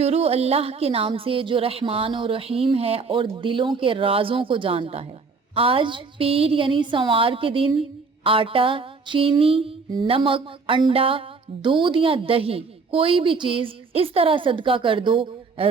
شروع اللہ کے نام سے جو رحمان و رحیم ہے اور دلوں کے رازوں کو جانتا ہے۔ آج پیر یعنی سوار کے دن آٹا، چینی، نمک، انڈا، دودھ یا دہی کوئی بھی چیز اس طرح صدقہ کر دو،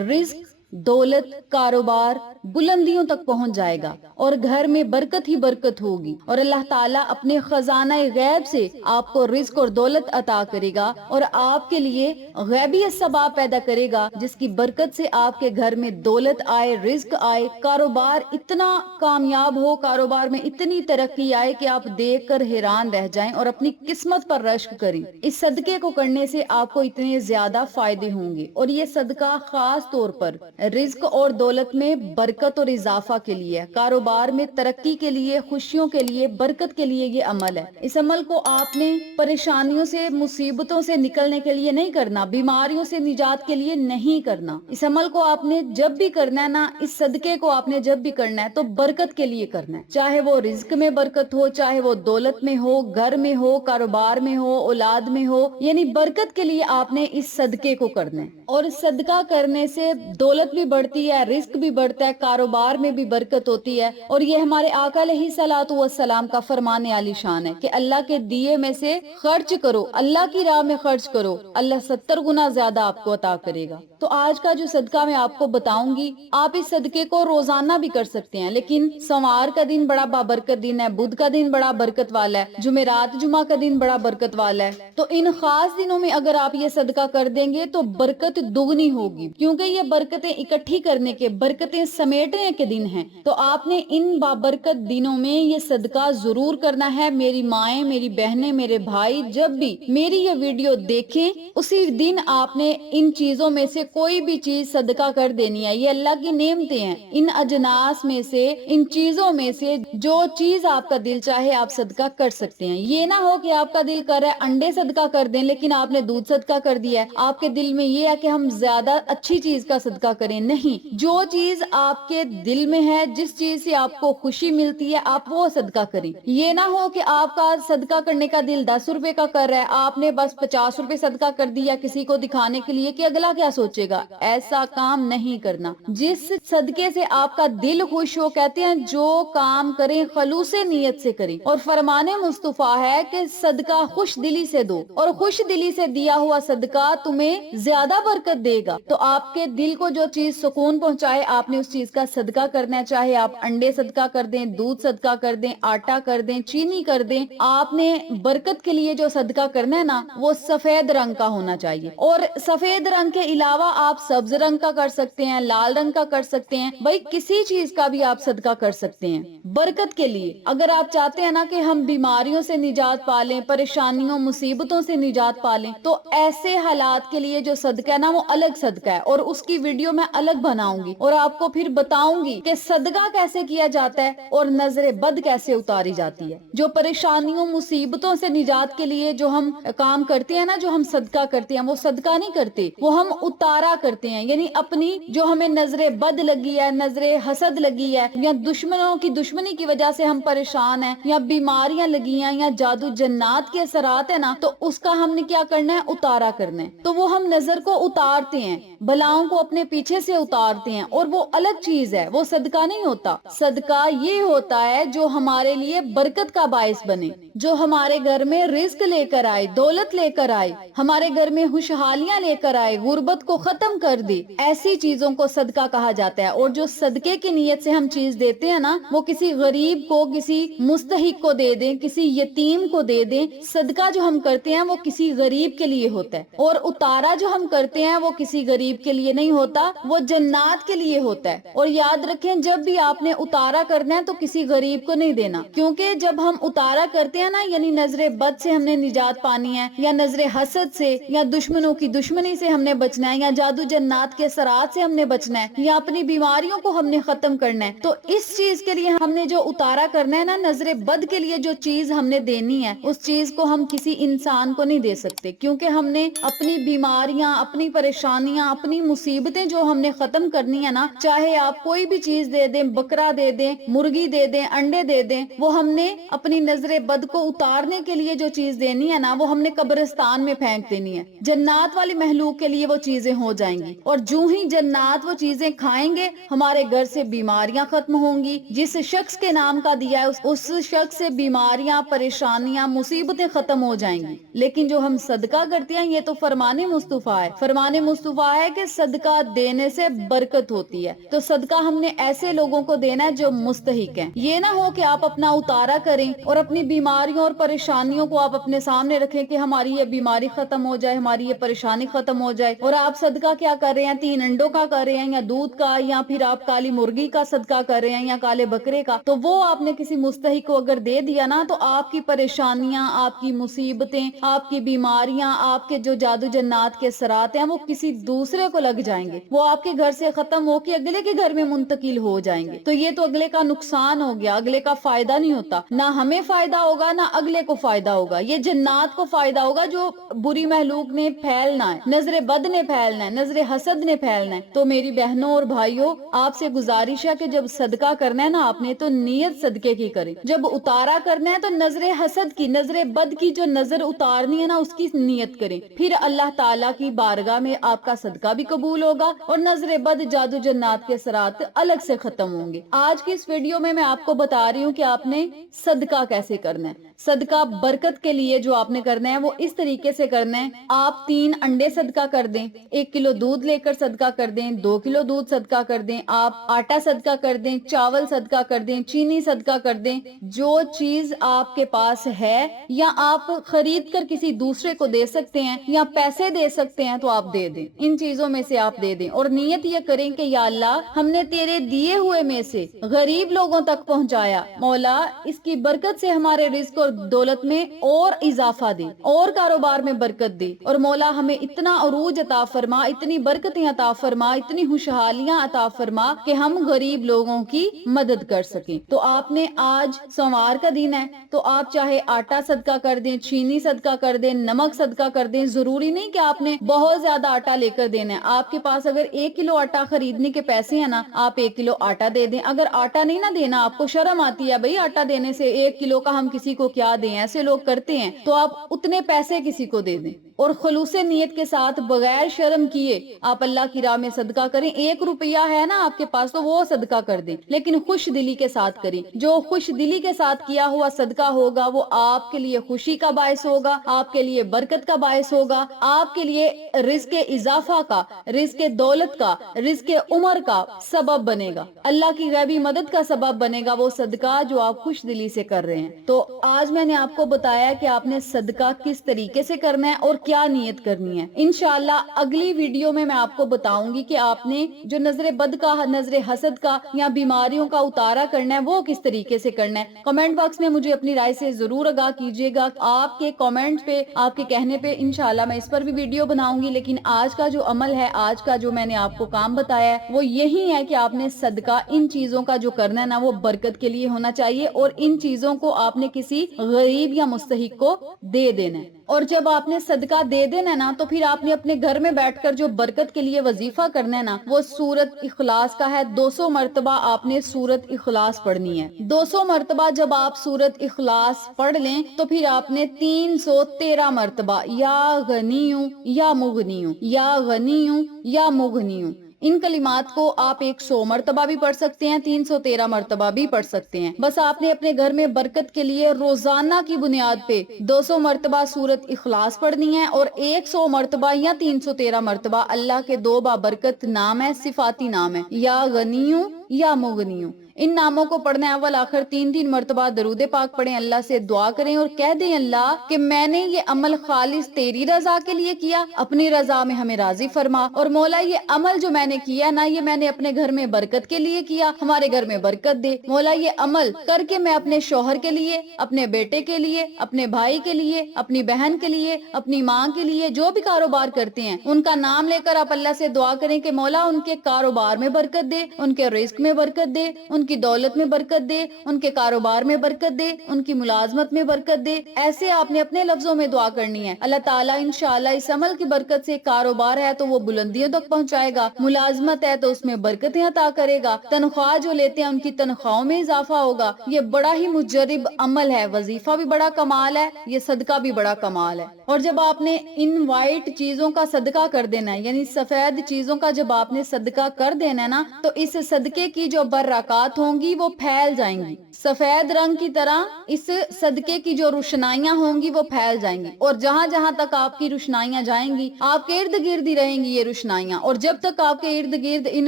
رزق، دولت، کاروبار بلندیوں تک پہنچ جائے گا اور گھر میں برکت ہی برکت ہوگی، اور اللہ تعالیٰ اپنے خزانہ غیب سے آپ کو رزق اور دولت عطا کرے گا اور آپ کے لیے غیبی اسباب پیدا کرے گا جس کی برکت سے آپ کے گھر میں دولت آئے، رزق آئے، کاروبار اتنا کامیاب ہو، کاروبار میں اتنی ترقی آئے کہ آپ دیکھ کر حیران رہ جائیں اور اپنی قسمت پر رشک کریں۔ اس صدقے کو کرنے سے آپ کو اتنے زیادہ فائدے ہوں گے، اور یہ صدقہ خاص طور پر رزق اور دولت میں برکت اور اضافہ کے لیے، کاروبار میں ترقی کے لیے، خوشیوں کے لیے، برکت کے لیے یہ عمل ہے۔ اس عمل کو آپ نے پریشانیوں سے، مصیبتوں سے نکلنے کے لیے نہیں کرنا، بیماریوں سے نجات کے لیے نہیں کرنا۔ اس عمل کو آپ نے جب بھی کرنا ہے نا، اس صدقے کو آپ نے جب بھی کرنا ہے تو برکت کے لیے کرنا ہے، چاہے وہ رزق میں برکت ہو، چاہے وہ دولت میں ہو، گھر میں ہو، کاروبار میں ہو، اولاد میں ہو، یعنی برکت کے لیے آپ نے اس صدقے کو کرنا ہے۔ اور صدقہ کرنے سے دولت بھی بڑھتی ہے، رزق بھی بڑھتا ہے، کاروبار میں بھی برکت ہوتی ہے، اور یہ ہمارے آقا علیہ الصلوۃ والسلام کا فرمان عالی شان ہے کہ اللہ کے دیے میں سے خرچ کرو، اللہ کی راہ میں خرچ کرو، اللہ 70 گنا زیادہ آپ کو عطا کرے گا۔ تو آج کا جو صدقہ میں آپ کو بتاؤں گی، آپ اس صدقے کو روزانہ بھی کر سکتے ہیں، لیکن سوار کا دن بڑا بابرکت دن ہے، بدھ کا دن بڑا برکت والا ہے، جمعرات جمعہ کا دن بڑا برکت والا ہے، تو ان خاص دنوں میں اگر آپ یہ صدقہ کر دیں گے تو برکت دگنی ہوگی، کیونکہ یہ برکتیں اکٹھی کرنے کے، برکتیں سمیٹنے کے دن ہیں۔ تو آپ نے ان بابرکت دنوں میں یہ صدقہ ضرور کرنا ہے۔ میری مائیں، میری بہنیں، میرے بھائی جب بھی میری یہ ویڈیو دیکھیں اسی دن آپ نے ان چیزوں میں سے کوئی بھی چیز صدقہ کر دینی ہے۔ یہ اللہ کی نعمتیں ہیں، ان اجناس میں سے، ان چیزوں میں سے جو چیز آپ کا دل چاہے آپ صدقہ کر سکتے ہیں۔ یہ نہ ہو کہ آپ کا دل کر رہا ہے انڈے صدقہ کر دیں لیکن آپ نے دودھ صدقہ کر دیا ہے، آپ کے دل میں یہ ہے کہ ہم زیادہ اچھی چیز کا صدقہ کریں۔ نہیں، جو چیز آپ کے دل میں ہے، جس چیز سے آپ کو خوشی ملتی ہے آپ وہ صدقہ کریں۔ یہ نہ ہو کہ آپ کا صدقہ کرنے کا دل 10 روپے کا کر رہا ہے، آپ نے بس 50 روپے صدقہ کر دیا کسی کو دکھانے کے لیے کہ اگلا کیا سوچے گا۔ ایسا کام نہیں کرنا۔ جس صدقے سے آپ کا دل خوش ہو، کہتے ہیں جو کام کریں خلوص نیت سے کریں، اور فرمان مصطفیٰ ہے کہ صدقہ خوش دلی سے دو، اور خوش دلی سے دیا ہوا صدقہ تمہیں زیادہ برکت دے گا۔ تو آپ کے دل کو جو چیز سکون پہنچائے آپ نے اس چیز کا صدقہ کرنا ہے، چاہے آپ انڈے صدقہ کر دیں، دودھ صدقہ کر دیں، آٹا کر دیں، چینی کر دیں۔ آپ نے برکت کے لیے جو صدقہ کرنا ہے نا وہ سفید رنگ کا ہونا چاہیے، اور سفید رنگ کے علاوہ آپ سبز رنگ کا کر سکتے ہیں، لال رنگ کا کر سکتے ہیں، بھائی کسی چیز کا بھی آپ صدقہ کر سکتے ہیں برکت کے لیے۔ اگر آپ چاہتے ہیں نا کہ ہم بیماریوں سے نجات پالیں، پریشانیوں مصیبتوں سے نجات پالیں، تو ایسے حالات کے لیے جو صدقہ ہے نا وہ الگ صدقہ ہے، اور اس کی ویڈیو میں الگ بناؤں گی اور آپ کو پھر بتاؤں گی کہ صدقہ کیسے کیا جاتا ہے اور نظر بد کیسے اتاری جاتی ہے۔ جو پریشانیوں مصیبتوں سے نجات کے لیے جو ہم کام کرتے ہیں نا، جو ہم صدقہ کرتے ہیں، وہ صدقہ نہیں کرتے، وہ ہم اتارا کرتے ہیں، یعنی اپنی جو ہمیں نظر بد لگی ہے، نظر حسد لگی ہے، یا دشمنوں کی دشمنی کی وجہ سے ہم پریشان ہیں، یا بیماریاں لگی ہیں، یا جادو جنات کے اثرات ہیں نا، تو اس کا ہم نے کیا کرنا ہے؟ اتارا کرنا ہے۔ تو وہ ہم نظر کو اتارتے ہیں، بلاؤں کو اپنے پیچھے سے اتارتے ہیں، اور وہ الگ چیز ہے، وہ صدقہ نہیں ہوتا۔ صدقہ یہ ہوتا ہے جو ہمارے لیے برکت کا باعث بنے، جو ہمارے گھر میں رزق لے کر آئے، دولت لے کر آئے، ہمارے گھر میں خوشحالیاں لے کر آئے، غربت کو ختم کر دے، ایسی چیزوں کو صدقہ کہا جاتا ہے۔ اور جو صدقے کی نیت سے ہم چیز دیتے ہیں نا، وہ کسی غریب کو، کسی مستحق کو دے دیں، کسی یتیم کو دے دیں۔ صدقہ جو ہم کرتے ہیں وہ کسی غریب کے لیے ہوتا ہے، اور اتارا جو ہم کرتے ہیں وہ کسی غریب کے لیے نہیں ہوتا، وہ جنات کے لیے ہوتا ہے۔ اور یاد رکھیں جب بھی آپ نے اتارا کرنا ہے تو کسی غریب کو نہیں دینا، کیونکہ جب ہم اتارا کرتے ہیں نا، یعنی نظر بد سے ہم نے نجات پانی ہے، یا نظر حسد سے، یا دشمنوں کی دشمنی سے ہم نے بچنا ہے، یا جادو جنات کے اثرات سے ہم نے بچنا ہے، یا اپنی بیماریوں کو ہم نے ختم کرنا ہے، تو اس چیز کے لیے ہم نے جو اتارا کرنا ہے نا، نظر بد کے لیے جو چیز ہم نے دینی ہے، اس چیز کو ہم کسی انسان کو نہیں دے سکتے، کیونکہ ہم نے اپنی بیماریاں، اپنی پریشانیاں، اپنی مصیبتیں جو ہم نے ختم کرنی ہے نا، چاہے آپ کوئی بھی چیز دے دیں، بکرا دے دیں، مرغی دے دیں، انڈے دے دیں، وہ ہم نے اپنی نظر بد کو اتارنے کے لیے جو چیز دینی ہے نا، وہ ہم نے قبرستان میں پھینک دینی ہے۔ جنات والی محلوق کے لیے وہ چیزیں ہو جائیں گی، اور جو ہی جنات وہ چیزیں کھائیں گے ہمارے گھر سے بیماریاں ختم ہوں گی. جس شخص کے نام کا دیا ہے اس شخص سے بیماریاں، پریشانیاں، مصیبتیں ختم ہو جائیں گی. لیکن جو ہم صدقہ کرتے ہیں یہ تو فرمان مصطفیٰ ہے. فرمان مصطفیٰ ہے کہ صدقہ دینے سے برکت ہوتی ہے. تو صدقہ ہم نے ایسے لوگوں کو دینا ہے جو مستحق ہیں. یہ نہ ہو کہ آپ اپنا اتارا کریں اور اپنی بیماریوں اور پریشانیوں کو آپ اپنے سامنے رکھیں کہ ہماری یہ بیماری ختم ہو جائے، ہماری یہ پریشانی ختم ہو جائے، اور آپ صدقہ کیا کر رہے ہیں؟ 3 انڈوں کا کر رہے ہیں، یا دودھ کا، یا پھر آپ کالی مرغی کا صدقہ کر رہے ہیں، یا کالے بکرے کا. تو وہ آپ نے کسی مستحق کو اگر دے دیا نا تو آپ کی پریشانیاں، آپ کی مصیبتیں، آپ کی بیماریاں، آپ کے جو جادو جنات کے سرات ہیں وہ کسی دوسرے کو لگ جائیں گے. وہ آپ کے گھر سے ختم ہو کے اگلے کے گھر میں منتقل ہو جائیں گے. تو یہ تو اگلے کا نقصان ہو گیا، اگلے کا فائدہ نہیں ہوتا. نہ ہمیں فائدہ ہوگا نہ اگلے کو فائدہ ہوگا. یہ جنات کو فائدہ ہوگا جو بری محلوق نے پھیلنا ہے، نظر بد نے پھیلنا ہے، نظر حسد نے پھیلنا ہے. تو میری بہنوں اور بھائیوں، آپ سے گزارش ہے کہ جب صدقہ کرنا ہے نا آپ نے تو نیت صدقے کی کریں. جب اتارا کرنا ہے تو نظر حسد کی، نظر بد کی جو نظر اتارنی ہے نا اس کی نیت کریں. پھر اللہ تعالیٰ کی بارگاہ میں آپ کا صدقہ بھی قبول ہوگا اور نظر بد، جادو جنات کے اثرات الگ سے ختم ہوں گے. آج کی اس ویڈیو میں آپ کو بتا رہی ہوں کہ آپ نے صدقہ کیسے کرنا ہے. صدقہ برکت کے لیے جو آپ نے کرنا ہے وہ اس طریقے سے کرنا ہے. آپ 3 انڈے صدقہ کر دیں، 1 کلو دودھ لے کر صدقہ کر دیں، 2 کلو دودھ صدقہ کر دیں، آپ آٹا صدقہ کر دیں، چاول صدقہ کر دیں، چینی صدقہ کر دیں. جو چیز آپ کے پاس ہے یا آپ خرید کر کسی دوسرے کو دے سکتے ہیں یا پیسے دے سکتے ہیں تو آپ دے دیں. ان چیزوں میں سے آپ دے دیں اور نیت یہ کریں کہ یا اللہ ہم نے تیرے دیے ہوئے میں سے غریب لوگوں تک پہنچایا، مولا اس کی برکت سے ہمارے رزق اور دولت میں اور اضافہ دے، اور کاروبار میں برکت دے، اور مولا ہمیں اتنا عروج عطا فرما، اتنی برکتیں عطا فرما، اتنی خوشحالیاں عطا فرما کہ ہم غریب لوگوں کی مدد کر سکیں. تو آپ نے آج سوموار کا دن ہے تو آپ چاہے آٹا صدقہ کر دیں، چینی صدقہ کر دیں، نمک صدقہ کر دیں. ضروری نہیں کہ آپ نے بہت زیادہ آٹا لے کر دینا ہے. آپ کے پاس اگر 1 کلو آٹا خریدنے کے پیسے ہیں نا آپ 1 کلو آٹا دے دیں. اگر آٹا نہیں نہ دینا، آپ کو شرم آتی ہے بھئی آٹا دینے سے، 1 کلو کا ہم کسی کو کیا دیں، ایسے لوگ کرتے ہیں، تو آپ اتنے پیسے کسی کو دے دیں اور خلوص نیت کے ساتھ بغیر شرم کیے آپ اللہ کی راہ میں صدقہ کریں. 1 روپیہ ہے نا آپ کے پاس تو وہ صدقہ کر دیں، لیکن خوش دلی کے ساتھ کریں. جو خوش دلی کے ساتھ کیا ہوا صدقہ ہوگا وہ آپ کے لیے خوشی کا باعث ہوگا، آپ کے لیے برکت کا باعث ہوگا، آپ کے لیے رزق اضافہ کا، رزق دولت کا، رزق عمر کا سبب بنے گا، اللہ کی غیبی مدد کا سبب بنے گا وہ صدقہ جو آپ خوش دلی سے کر رہے ہیں. تو آج میں نے آپ کو بتایا کہ آپ نے صدقہ کس طریقے سے کرنا ہے اور کیا نیت کرنی ہے. انشاءاللہ اگلی ویڈیو میں آپ کو بتاؤں گی کہ آپ نے جو نظر بد کا، نظر حسد کا یا بیماریوں کا اتارا کرنا ہے وہ کس طریقے سے کرنا ہے. کمنٹ باکس میں مجھے اپنی رائے سے ضرور آگاہ کیجیے گا. آپ کے کمنٹ پہ، آپ کے کہنے پہ انشاءاللہ میں اس پر بھی ویڈیو بناؤں گی. لیکن آج کا جو عمل ہے، آج کا جو میں نے آپ کو کام بتایا ہے وہ یہی ہے کہ آپ نے صدقہ ان چیزوں کا جو کرنا ہے نا وہ برکت کے لیے ہونا چاہیے اور ان چیزوں کو آپ نے کسی غریب یا مستحق کو دے دینا ہے. اور جب آپ نے صدقہ دے دینا ہے نا تو پھر آپ نے اپنے گھر میں بیٹھ کر جو برکت کے لیے وظیفہ کرنا ہے نا وہ سورت اخلاص کا ہے. 200 مرتبہ آپ نے سورت اخلاص پڑھنی ہے. 200 مرتبہ جب آپ سورت اخلاص پڑھ لیں تو پھر آپ نے 313 مرتبہ یا غنی ہوں یا مغنی ہوں، یا غنی ہوں یا مغنی ہوں، ان کلمات کو آپ 100 مرتبہ بھی پڑھ سکتے ہیں، 313 مرتبہ بھی پڑھ سکتے ہیں. بس آپ نے اپنے گھر میں برکت کے لیے روزانہ کی بنیاد پہ 200 مرتبہ سورت اخلاص پڑھنی ہے اور 100 مرتبہ یا 313 مرتبہ اللہ کے 2 بابرکت نام ہے، صفاتی نام ہے، یا غنی ہوں یا مغنی ہوں. ان ناموں کو پڑھنا ہے. اول آخر 3 مرتبہ درود پاک پڑھیں، اللہ سے دعا کریں اور کہہ دیں اللہ کہ میں نے یہ عمل خالص تیری رضا کے لیے کیا، اپنی رضا میں ہمیں راضی فرما، اور مولا یہ عمل جو میں نے کیا نا یہ میں نے اپنے گھر میں برکت کے لیے کیا، ہمارے گھر میں برکت دے. مولا یہ عمل کر کے میں اپنے شوہر کے لیے، اپنے بیٹے کے لیے، اپنے بھائی کے لیے، اپنی بہن کے لیے، اپنی ماں کے لیے، جو بھی کاروبار کرتے ہیں ان کا نام لے کر آپ اللہ سے دعا کریں کہ مولا ان کے کاروبار میں برکت دے، ان کے رزق میں برکت دے، ان ان کی دولت میں برکت دے، ان کے کاروبار میں برکت دے، ان کی ملازمت میں برکت دے. ایسے آپ نے اپنے لفظوں میں دعا کرنی ہے. اللہ تعالیٰ انشاءاللہ اس عمل کی برکت سے کاروبار ہے تو وہ بلندیوں تک پہنچائے گا، ملازمت ہے تو اس میں برکتیں عطا کرے گا، تنخواہ جو لیتے ہیں ان کی تنخواہوں میں اضافہ ہوگا. یہ بڑا ہی مجرب عمل ہے. وظیفہ بھی بڑا کمال ہے، یہ صدقہ بھی بڑا کمال ہے. اور جب آپ نے ان وائٹ چیزوں کا صدقہ کر دینا ہے، یعنی سفید چیزوں کا جب آپ نے صدقہ کر دینا ہے نا، تو اس صدقے کی جو برکات ہوں گی وہ پھیل جائیں گی. سفید رنگ کی طرح اس صدقے کی جو روشنائیاں ہوں گی وہ پھیل جائیں گی، اور جہاں جہاں تک آپ کی روشنائیاں جائیں گی آپ کے ارد گرد ہی رہیں گی یہ روشنائیاں. اور جب تک آپ کے ارد گرد ان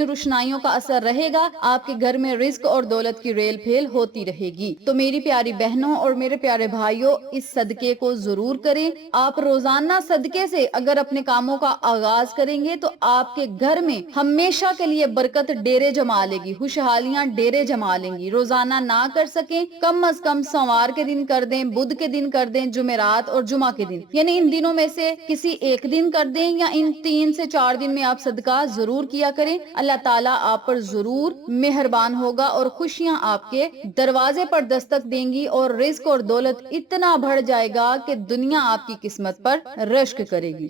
روشنائیوں کا اثر رہے گا آپ کے گھر میں رزق اور دولت کی ریل پھیل ہوتی رہے گی. تو میری پیاری بہنوں اور میرے پیارے بھائیوں، اس صدقے کو ضرور کریں. آپ روزانہ صدقے سے اگر اپنے کاموں کا آغاز کریں گے تو آپ کے گھر میں ہمیشہ کے لیے برکت ڈیرے جما لے گی، خوشحالیاں ڈیرے جما لیں گی. روزانہ نہ کر سکیں کم از کم سوموار کے دن کر دیں، بدھ کے دن کر دیں، جمعرات اور جمعہ کے دن، یعنی ان دنوں میں سے کسی ایک دن کر دیں، یا ان 3 سے 4 دن میں آپ صدقہ ضرور کیا کریں. اللہ تعالیٰ آپ پر ضرور مہربان ہوگا اور خوشیاں آپ کے دروازے پر دستک دیں گی، اور رزق اور دولت اتنا بڑھ جائے گا کہ دنیا آپ کی قسمت پر رشک کرے گی.